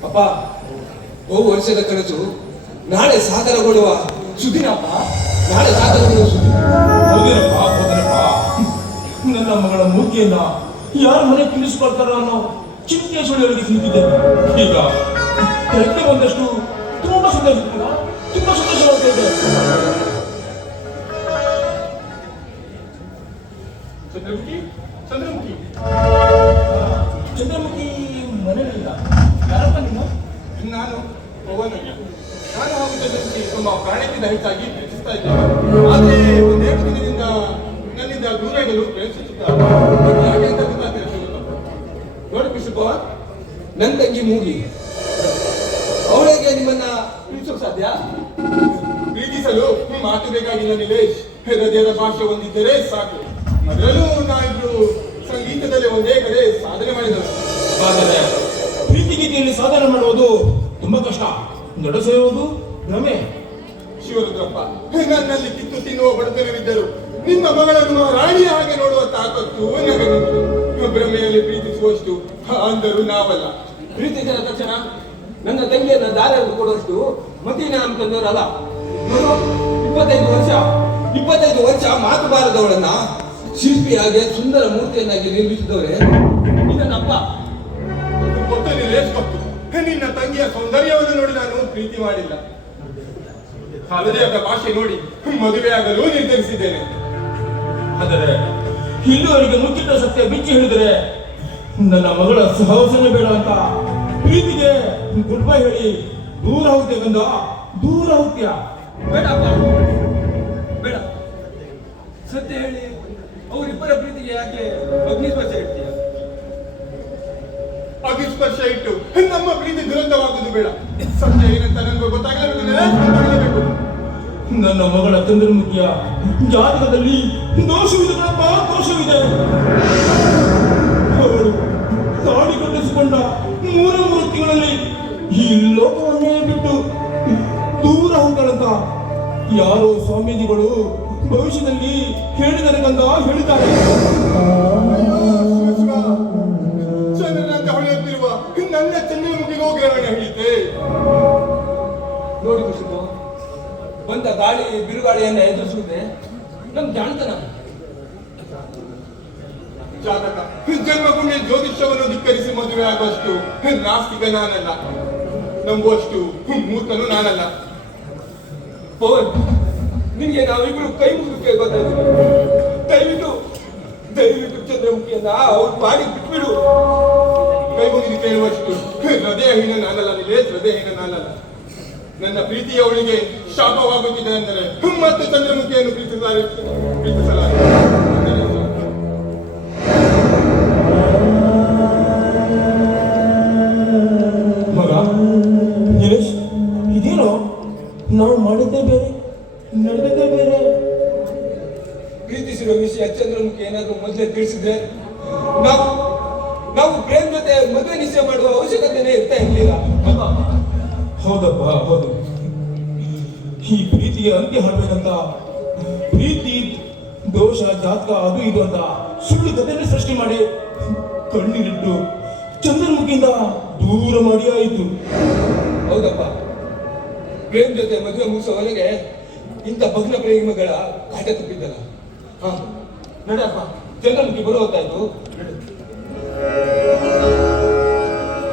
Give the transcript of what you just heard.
ಅಪ್ಪ, ಬಹು ವರ್ಷದ ನಾಳೆ ಸಾಕಾರಗೊಳ್ಳುವ ಸುದ್ದಿನಪ್ಪ ನಾಳೆ ಸಾಕಾರಗೊಳ್ಳುವ ಸುದ್ದಿ ಹೌದೇನಪ್ಪ ನನ್ನ ಮಗಳ ಮುಖ್ಯನಾ ಯಾರ ಮನೆ ತಿಳಿಸ್ಕೊಳ್ತಾರ ಅನ್ನೋ ಚಿಂತೆ ಸುಳಿಯೊಳಗೆ ಸಿಲುಕಿದ್ದೇನೆ ಈಗ ಕೆಳಗೆ ಬಂದಷ್ಟು ತುಂಬಾ ಸಂತೋಷ. ತುಂಬಾ ಸಂತೋಷವಾಗ್ತಾ ಇದೆ ಚಂದ್ರಮುಖಿ? ಚಂದ್ರಮುಖಿ. ಚಂದ್ರಮುಖಿ ಮನೆಯಲ್ಲಿಲ್ಲ. ಯಾರಪ್ಪ ನೀನು? ನಾನು ಪವನ್ ನಾನು ಹಾಗೂ ಚಂದ್ರಮುಖಿ ತುಂಬ ಪ್ರಾಣಕ್ಕಿಂತ ಹೆಚ್ಚಾಗಿ ಪ್ರೀತಿಸ್ತಾ ಇದ್ದೇನೆ ಆದ್ರೆ ಒಂದೆರಡು ದಿನದಿಂದ ನನ್ನಿಂದ ದೂರ ಇಡಲು ಪ್ರಯತ್ನಿಸುತ್ತಾರೆ ಯಾಕೆ ಅಂತ ಗೊತ್ತಾಗ್ತಿಲ್ಲ ನೋಡಿ ಕೃಷ್ಣಪ್ಪ ನನ್ನ ತಂಗಿ ಮೂಗಿ. ಅವಳಿಗೆ ನಿಮ್ಮನ್ನ ತಿಳಿಸೋಕ್ ಸಾಧ್ಯ? ಪ್ರೀತಿಸಲು ಮಾತು ಬೇಕಾಗಿಲ್ಲ ನಿಲೇಶ್. ಹೃದಯದ ಭಾಷೆ ಹೊಂದಿದ್ದರೆ ಸಾಕು. ಅದರಲ್ಲೂ ನಾವಿಬ್ರು ಸಂಗೀತದಲ್ಲಿ ಒಂದೇ ಕಡೆ ಸಾಧನೆ ಮಾಡಿದರು ಆದರೆ ಪ್ರೀತಿ ಗೀತೆಯಲ್ಲಿ ಸಾಧನೆ ಮಾಡುವುದು ತುಂಬಾ ಕಷ್ಟ. ನಡೆಸೋದು ಭ್ರಮೆ ಶಿವರುದ್ರಪ್ಪ ನನ್ನಲ್ಲಿ ಕಿತ್ತು ತಿನ್ನುವ ಬಡತನವಿದ್ದರು ನಿಮ್ಮ ಮಗಳನ್ನು ರಾಣಿಯ ಹಾಗೆ ನೋಡುವ ತಾಕತ್ತು ನಿಮ್ಮ ಭ್ರಮೆಯಲ್ಲಿ ಪ್ರೀತಿಸುವಷ್ಟು ಅಂದರು ನಾವಲ್ಲ. ಪ್ರೀತಿಸಿದ ತಕ್ಷಣ ನನ್ನ ತಂಗಿಯನ್ನ ದಾರಿಯನ್ನು ಕೊಡುವಷ್ಟು ಮತೀನ ಅಂತಂದವರಲ್ಲ ಇಪ್ಪತ್ತೈದು ವರ್ಷ ಇಪ್ಪತ್ತೈದು ವರ್ಷ ಮಾತು ಬಾರದವಳನ್ನ ಶಿಲ್ಪಿಯಾಗಿ ಸುಂದರ ಮೂರ್ತಿಯನ್ನಾಗಿ ನಿರ್ಮಿಸಿದವರೇ? ಗೊತ್ತು ಗೊತ್ತು ನಿನ್ನ ತಂಗಿಯ ಸೌಂದರ್ಯವನ್ನು ನೋಡಿ ನಾನು ಪ್ರೀತಿ ಮಾಡಿಲ್ಲ. ಹೃದಯದ ಭಾಷೆ ನೋಡಿ ಮದುವೆಯಾಗಲು ನಿರ್ಧರಿಸಿದ್ದೇನೆ. ಆದರೆ ಇಲ್ಲಿವರೆಗೆ ಮುಚ್ಚಿಟ್ಟ ಸತ್ಯ ಬಿಚ್ಚಿ ಹೇಳಿದರೆ ನನ್ನ ಮಗಳ ಸಹವಾಸನೆ ಬೇಡ ಅಂತ ಪ್ರೀತಿಗೆ ಗುಡ್ ಬೈ ಹೇಳಿ ದೂರ ಹೋಗ್ತೇವೆ ಗಂಧ ದೂರ ಹೋಗ್ತೀಯ? ಬೇಡಪ್ಪ ಬೇಡ. ಸತ್ಯ ಹೇಳಿ ಅವರಿಬ್ಬರ ಪ್ರೀತಿಗೆ ಯಾಕೆ ಅಗ್ನಿಸ್ಪರ್ಶ ಇಡ್ತೀಯ? ಅಗ್ನಿಸ್ಪರ್ಶ ಇಟ್ಟು ನಮ್ಮ ಪ್ರೀತಿ ದುರಂತವಾಗುದು ಬೇಡ. ಸತ್ಯ ಏನಂತ ನನಗೆ ಗೊತ್ತಾಗಲೇಬೇಕು. ನನ್ನ ಮಗಳ ಚಂದ್ರಮುಖಿಯ ಜಾತಕದಲ್ಲಿ ದೋಷವಿದೆಗಳಪ್ಪ ದೋಷವಿದೆ ಅವಳು ತಾಡಿ ಕಟ್ಟಿಸಿಕೊಂಡ ಮೂರು ಮೂರು ತಿಂಗಳಲ್ಲಿ ಈ ಯಾರೋ ಸ್ವಾಮೀಜಿಗಳು ಭವಿಷ್ಯದಲ್ಲಿ ಹೇಳಿದರೆ ಕಂದ ಹೇಳಿದ್ದಾರೆ. ಚಂದ್ರನಂತ ಹೊಳೆಯುತ್ತಿರುವ ನನ್ನ ನೋಡಿ ಕೃಷ್ಣ, ಬಂದ ಗಾಳಿ ಬಿರುಗಾಳಿಯನ್ನ ಎದುರಿಸುವುದೇ ನಮ್ ಜಾಣತನ. ಜಾತಕ ಜನ್ಮಭೂಮಿಯ ಜ್ಯೋತಿಷ್ಯವನ್ನು ಧಿಕ್ಕರಿಸಿ ಮದುವೆ ಆಗುವಷ್ಟು ನಾಸ್ತಿಕ ನಾನಲ್ಲ. ನಂಬುವಷ್ಟು ಮೂತನು ನಾನಲ್ಲ. ಪವನ್ ನಿಮಗೆ ನಾವಿಬ್ರು ಕೈ ಮುಗಿದಕ್ಕೆ ಕೇಳ್ಕೊತಾ ದಯವಿಟ್ಟು ದಯವಿಟ್ಟು ಚಂದ್ರಮುಖಿಯನ್ನ ಅವ್ರು ಮಾಡಿ ಬಿಟ್ಬಿಡು. ಕೈ ಮುಗಿದು ಕೇಳುವಷ್ಟು ಹೃದಯಹೀನ ನಾನಲ್ಲ ನಿಲೇ, ಹೃದಯಹೀನ ನಾನಲ್ಲ. ನನ್ನ ಪ್ರೀತಿಯ ಅವಳಿಗೆ ಶಾಪವಾಗುತ್ತಿದೆ ಅಂದರೆ ಮತ್ತೆ ಚಂದ್ರಮುಖಿಯನ್ನು ಪ್ರೀತಿಸಲಾರೆ ಪ್ರೀತಿಸಲಾರೆ ಪ್ರೀತಿಸಿರೋ ವಿಷಯ ಚಂದ್ರಮುಖಿ ಏನಾದರೂ ಮೊದಲೇ ತಿಳಿಸಿದ್ರೆ ನಾವು ನಾವು ಪ್ರೇಮ್ ಜೊತೆ ಮದುವೆ ನಿಶ್ಚಯ ಮಾಡುವ ಅವಶ್ಯಕತೆನೇ ಇರ್ತಾ ಇರಲಿಲ್ಲ. ಹೌದಪ್ಪ ಹೌದು. ಈ ಪ್ರೀತಿಗೆ ಅಂತ್ಯ ಹಾಡ್ಬೇಕಂತ ಪ್ರೀತಿ ದೋಷ ಜಾತಕ ಅದು ಇದು ಅಂತ ಸುಳ್ಳು ಕಥೆಯನ್ನು ಸೃಷ್ಟಿ ಮಾಡಿ ಕಣ್ಣೀರಿಟ್ಟು ಚಂದ್ರಮುಖಿಯಿಂದ ದೂರ ಮಾಡಿ ಆಯಿತು. ಹೌದಪ್ಪ. ಪ್ರೇಮ್ ಜೊತೆ ಮದುವೆ ಮುಗಿಸೋವರೆಗೆ ಇಂಥ ಭಗ್ನ ಪ್ರೇಮಗಳ ಕಾಟ ತಪ್ಪಿದ್ದಲ್ಲ ಹಾ. ನಡಪ್ಪ. ಚಂದ್ರಮುಖಿ ಬರುವತ್ತಾಯ್ತು?